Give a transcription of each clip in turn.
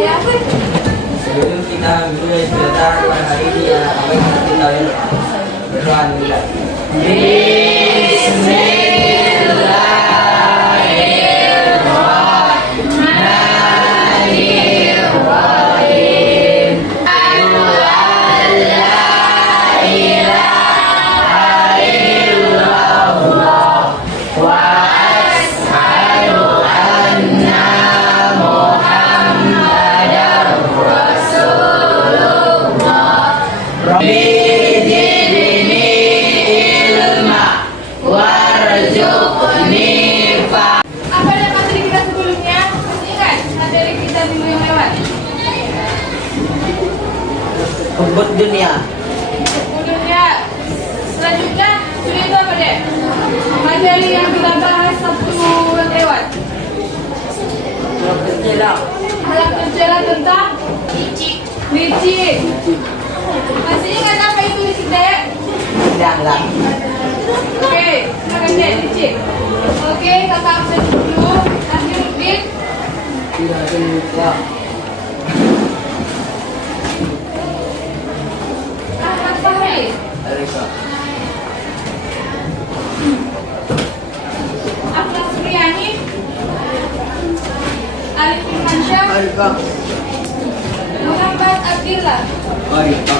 ya. Sebelum kita memulai cerita pada hari ini ya, apa yang kita berdoa dulu. Apa yang materi kita sebelumnya? Ingat materi kita minggu yang lewat. Kebut dunia. Kemudiannya selanjutnya sudah itu apa deh? Materi yang kita bahas Sabtu yang lewat. Alat penjela tentang licin. Masih ingat apa itu licin deh? Enggak. Oke, silakan deh licin. Oke, kakak absen dulu. Nanti Nurdin. Tidak lupa. Ahmad Fahri. Erika. Akhlak Suryani. Alif Firmansyah. Erika. Muhammad Abdillah. Erika.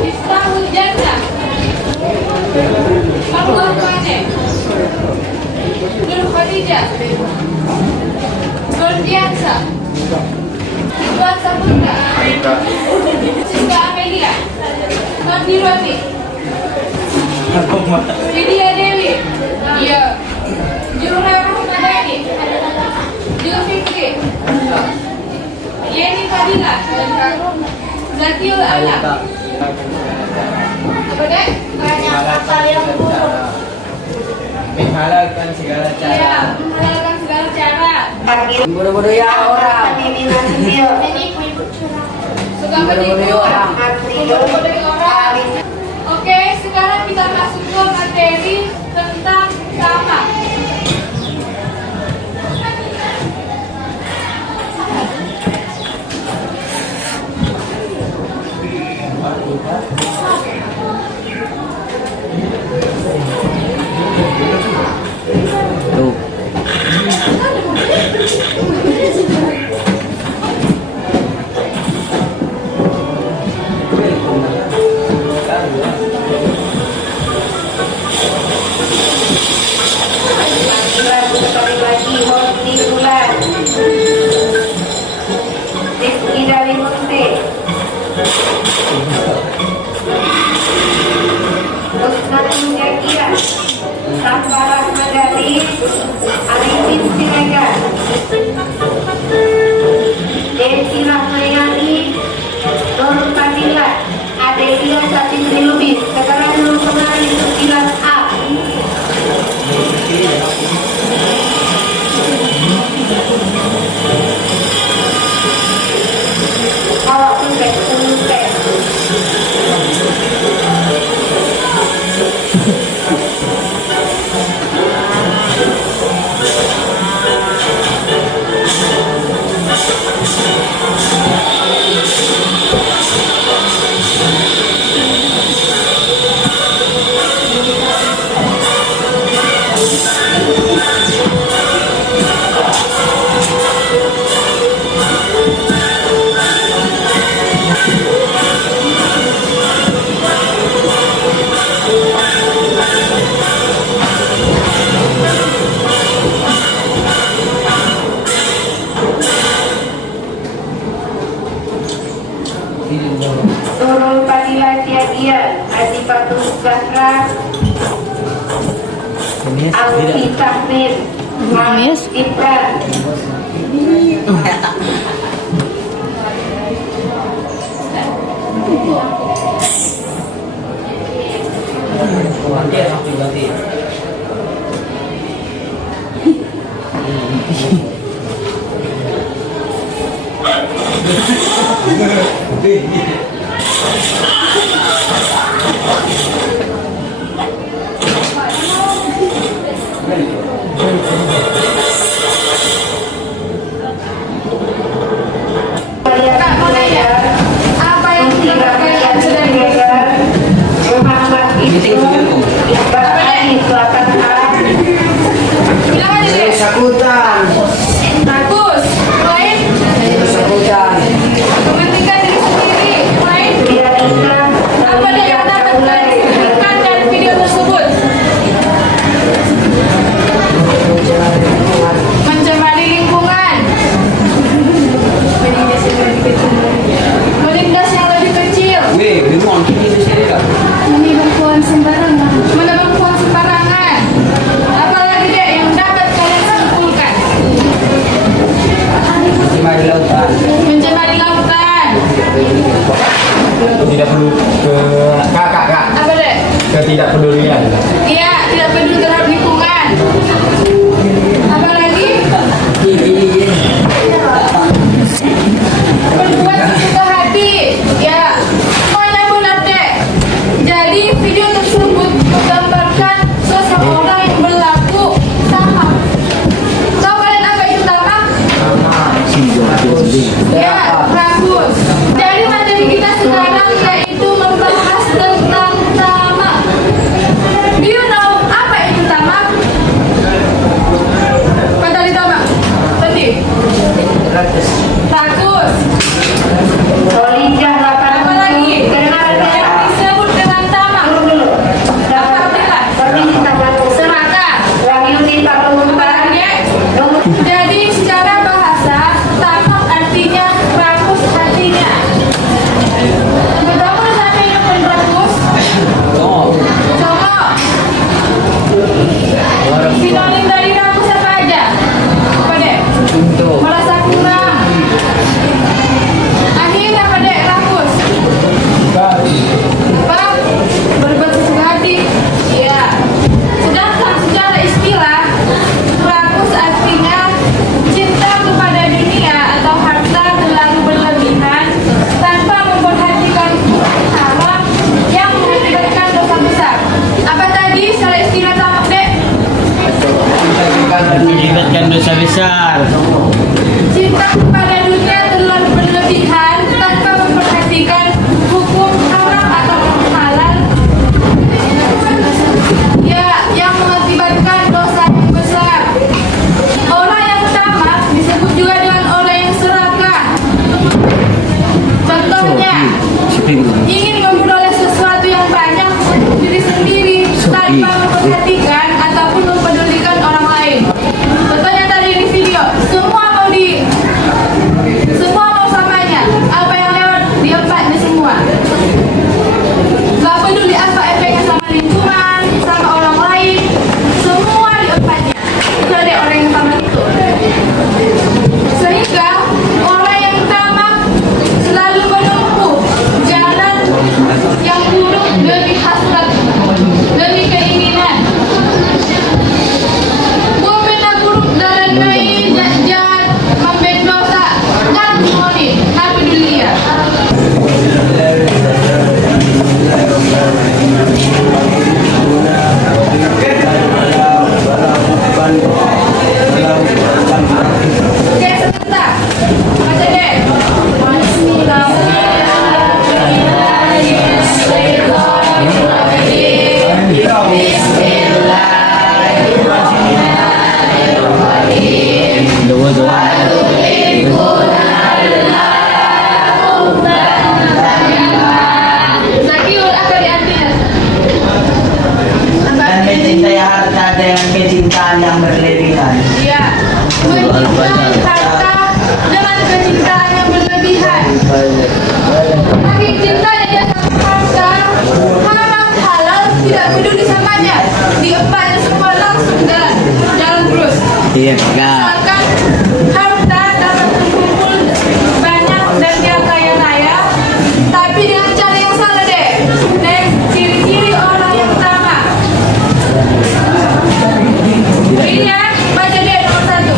Iftahul Jannah. Marwah Mane. Nur Khadijah. Nurdiansa. Ridwan Saputra. Siska Amelia. Mandi Roni. Lydia Dewi. Iya. Jurna Rahmadani. Julfikri. Yeni Fadila. Zakiul Alam. Apa deh? Banyak kapal yang buruk. Menghalalkan segala Iya, cara. menghalalkan segala cara. Bodoh-bodoh ya orang. Suka menipu orang. Bodoh-bodoh orang. Oke, sekarang kita masuk ke materi tentang sama. Tuh. Sekali lagi Horti Bulan Rizky dari Munte Ustadz Mujakia Sambarah Madani Arifin Siregar Desi Rahmayani Nur Fadila Adelia Satindri Lubis. Sekarang dulu kembali untuk kelas A. Kalau enggak enggak. Nurul Fadila Tiagia, Haji Fatul Zahra, Alfi Tahmid, Mas Ibran. tidak pedulian. Iya, tidak peduli terhadap lingkungan. Apalagi berbuat sesuka hati. Ya, semuanya benar deh. Jadi video tersebut menggambarkan sosok orang yang berlaku sama. Tahu kalian apa itu tamak? Ya, bagus. Jadi materi kita sekarang yaitu membahas tentang tamak. Do you know apa itu tamak? Apa tadi tamak? Tadi? Bagus. Solidah Apa lagi? Yang disebut dengan tamak. Apa artinya? Serakah. Jadi secara bahasa tamak artinya rakus hatinya. Kamu sampai yang rakus? Contoh. Sinonim dari rakus apa aja? Apa deh? Merasa kurang. Akhir apa deh? Rakus. Apa? Berbuat sesuka hati. Iya. Sedangkan secara istilah rakus artinya cinta kepada dunia atau harta terlalu berlebihan tanpa memperhatikan haram yang mengakibatkan dosa besar. Apa tadi secara istilah tamak dek? Mengakibatkan dosa besar. Cinta kepada dunia terlalu berlebihan tanpa memperhatikan hukum haram atau halal. Ya, yang mengakibatkan dosa yang besar. Orang yang tamak disebut juga dengan orang yang serakah. Contohnya, ingin memperoleh sesuatu yang banyak untuk diri sendiri tanpa memperhatikan ataupun mempedulikan orang lain. Contohnya tadi di video, semua mau samanya. Apa yang lewat di empatnya semua. Gak peduli apa efeknya sama lingkungan, sama orang lain, semua di empatnya. Itu ada orang yang tamak itu. Sehingga orang yang tamak selalu menempuh jalan yang buruk demi hasrat, demi keinginan. Bukan buruk dalam nai jahat, membuat dosa, dan monik, tak peduli ya. Oke, sebentar. Baca deh. Zakiul, apa di artinya? Dan mencintai harta dengan kecintaan yang berlebihan. Iya. Mencintai harta dengan kecintaan yang berlebihan. Saking cintanya dia sama harta, haram halal tidak peduli samanya. Diempatnya semua langsung jalan terus. Iya, enggak. Misalkan harta dapat terkumpul banyak dan dia kaya raya, tapi dengan cara yang salah deh. Next, ciri-ciri orang yang tamak. Ini ya, baca deh nomor 1.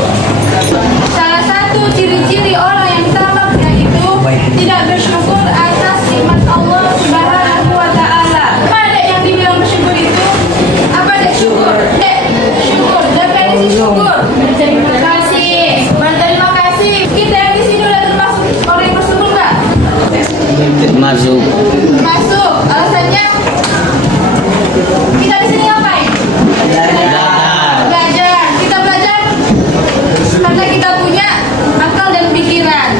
Salah satu ciri-ciri orang yang tamak yaitu tidak bersyukur atas nikmat Allah Subhanahu wa Ta'ala. Apa dek yang dibilang bersyukur itu? Apa dek syukur? Dek, syukur. Definisi syukur. Berterima kasih. Berterima kasih. Kita yang di sini udah termasuk orang yang bersyukur nggak? Masuk. Masuk. Alasannya? Kita di sini ngapain? Belajar. Kita belajar karena kita punya akal dan pikiran.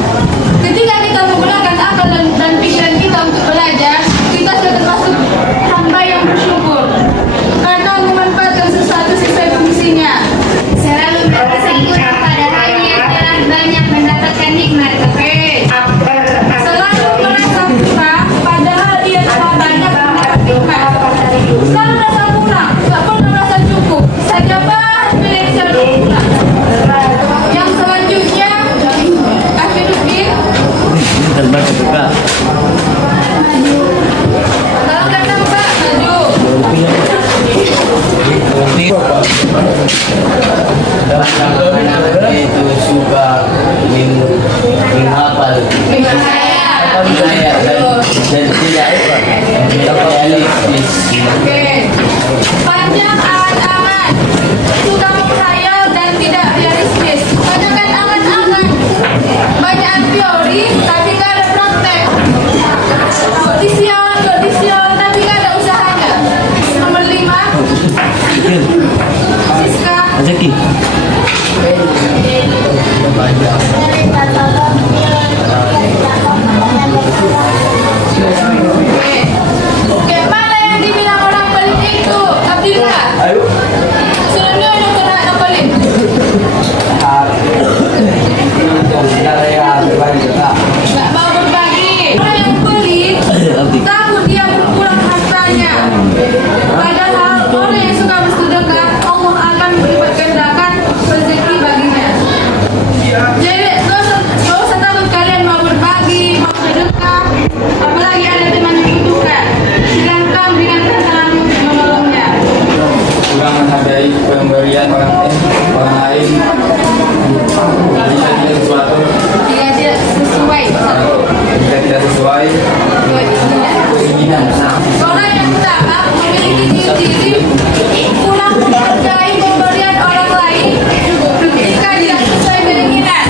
Ketika kita menggunakan akal dan pikiran kita untuk belajar, kita sudah termasuk hamba yang bersyukur karena memanfaatkan sesuatu sesuai fungsinya. Selalu berasa kurang padahal yang telah banyak mendapatkan nikmat. Oke. Selalu merasa kurang padahal dia telah banyak mendapat nikmat. Selalu merasa kurang. menghafal, menghayal dan tidak realistis. Oke. Panjang angan-angan, suka menghayal dan tidak realistis. Banyakkan angan-angan, banyak teori tapi nggak ada praktek. Audition, tapi nggak ada usahanya. Nomor 5, Siska. Rezeki. Oke, mana yang dibilang orang pelit itu? Abdillah. Sebelumnya udah kena yang pelit. Nggak mau berbagi. Orang yang pelit takut dia berkurang hartanya. Padahal orang yang suka bersedekah, Allah akan melipat gandakan rezeki baginya. Jadi gak usah takut kalian mau berbagi, mau sedekah, apalagi ada teman yang butuhkan. Silahkan berikan tangan untuk menolongnya. Kurang menghargai pemberian orang lain. Jika tidak sesuatu, Jika tidak sesuai, jika tidak sesuai keinginan. orang yang takut memiliki diri kurang menghargai pemberian orang lain jika tidak sesuai keinginan.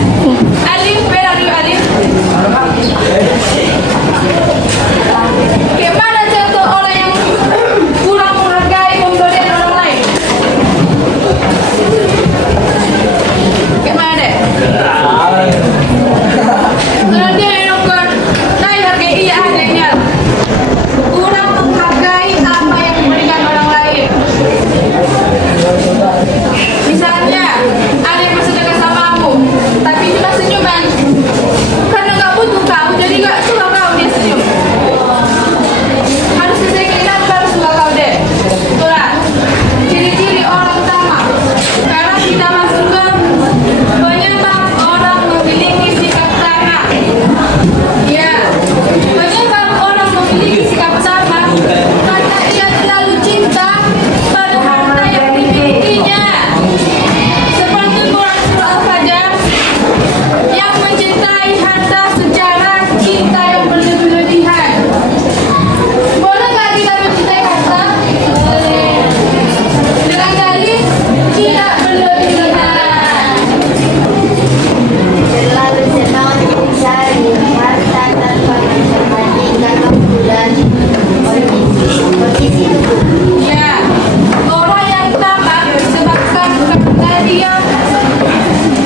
Alif, where are you, Alif? Gimana contoh orang yang kurang menghargai pemberian orang lain? Gimana deh? Nanti nongkrong, naik harga iya adanya. Kurang menghargai apa yang diberikan orang lain. Misalnya, ada yang bersedekah sama kamu, tapi cuma senyuman. Karena nggak butuh kamu, jadi nggak suka kau dia senyum. Harus sesuai keinginan, baru suka kau deh. Itulah ciri-ciri orang utama. Sekarang kita masuk ke penyebab orang memiliki sikap sama. Ya, penyebab orang memiliki sikap sama karena ia terlalu cinta pada harta yang dimilikinya. Seperti Quran surah Al-Fajr yang mencintai harta secara cinta yang berlebihan. Boleh nggak kita mencintai harta? Dengan dalih tidak berlebihan. Terlalu senang mencari harta tanpa memperhatikan waktu dan kondisi tubuh. Ya, orang yang tamak disebabkan karena dia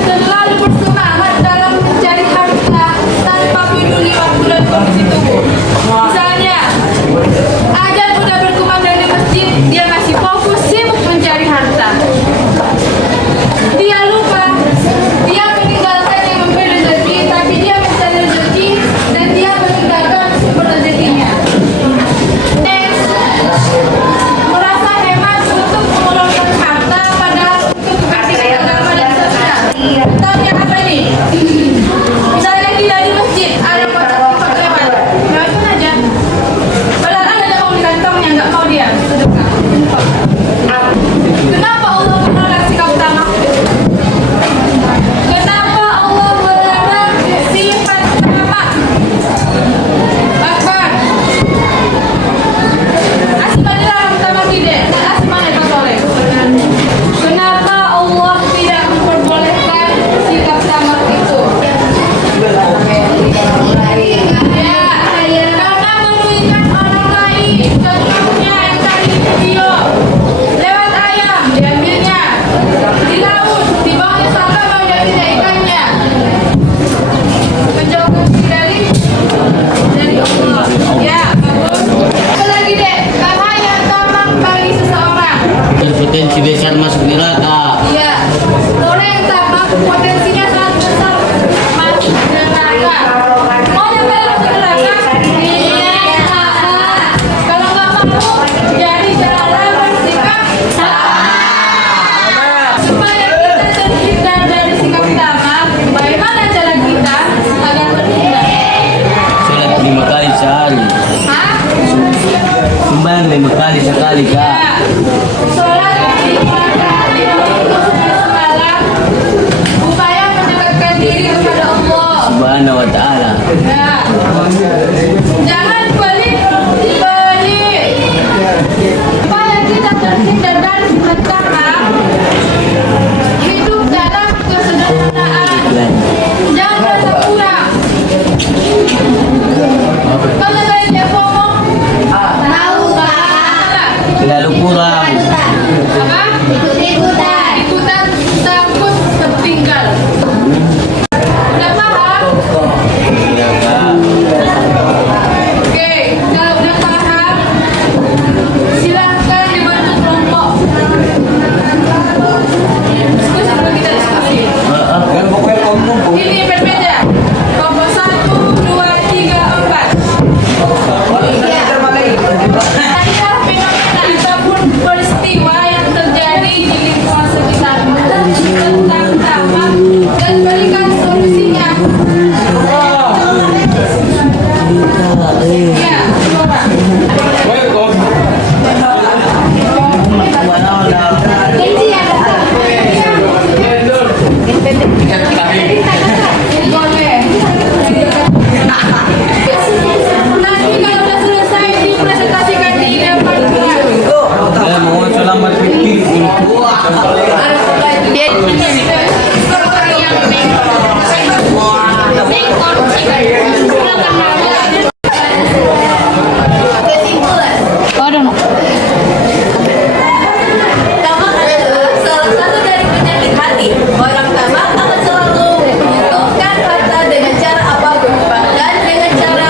terlalu bersemangat dalam mencari harta tanpa peduli waktu dan kondisi tubuh. Misalnya, azan udah berkumandang di masjid, dia masih fokus sibuk mencari harta. Dia lupa, dia meninggalkan yang memberi rezeki, tapi dia mencari rezeki dan dia meninggalkan sumber rezekinya. Next, merasa hemat untuk mengeluarkan harta padahal untuk kepentingan agama dan sosial. Contohnya apa ini? Misalnya kita di masjid ada kotak infak lewat, lewatin aja. Padahal ada uang di kantongnya, nggak mau dia sedekah. Kenapa Allah melarang sikap tamak? Kenapa Allah melarang sifat tamak? Akbar. Asma dilarang tamak tidak, dan asma itu soleh. Kenapa Allah tidak memperbolehkan sikap tamak itu? Ya, karena merugikan orang lain. Contohnya yang tadi di video. Lewat ayam, diambilnya. Di laut, di bawahnya sampah mau diambil ikannya. Menjauhkan diri dari Allah. Ya, bagus. Apa lagi deh? Bahaya tamak bagi seseorang. Berpotensi besar masuk neraka. Iya, orang yang tamak potensinya sangat besar masuk neraka. Mau nyampe masuk neraka? Iya. Kalau nggak mau, jadi janganlah bersikap tamak. Supaya kita terhindar dari sikap tamak, bagaimana cara kita agar terhindar? Sholat 5 kali sehari. Hah? Sembahyang 5 kali sekali, Kak. Ya. Sholat 5 kali semalam, upaya mendekatkan diri kepada Allah. Subhanahu wa Ta'ala. Ya. Jangan balik. Supaya kita terhindar dari perkara hidup dalam kesederhanaan. Jangan merasa kurang. Kalau lainnya ngomong, tahu Pak. Selalu kurang. Apa? Ikut-ikutan. Ikutan takut tertinggal. Udah paham? Ya, Kak. Oke, kalau udah paham, silahkan dibantu kelompok. Diskusi dulu, kita diskusi. Dan pokoknya kamu Ini berbeda. Kelompok 1, 2, 3, 4. Tentang fenomena ataupun peristiwa yang terjadi di lingkungan sekitarmu tentang dampak dan berikan solusinya. Ya, suara. Boleh. Nanti kalau udah selesai dipresentasikan di depan kelas. Mau selamat fikir. Tamak adalah salah satu dari penyakit hati. Orang tamak akan selalu menyentuhkan harta dengan cara apapun, bahkan dengan cara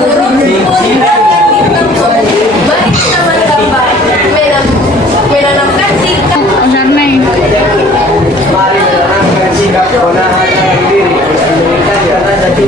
buruk pun akan ditempuh. Mari kita menambah menanamkan sikap mari menanamkan sikap kebenaran diri, memberikan karena jati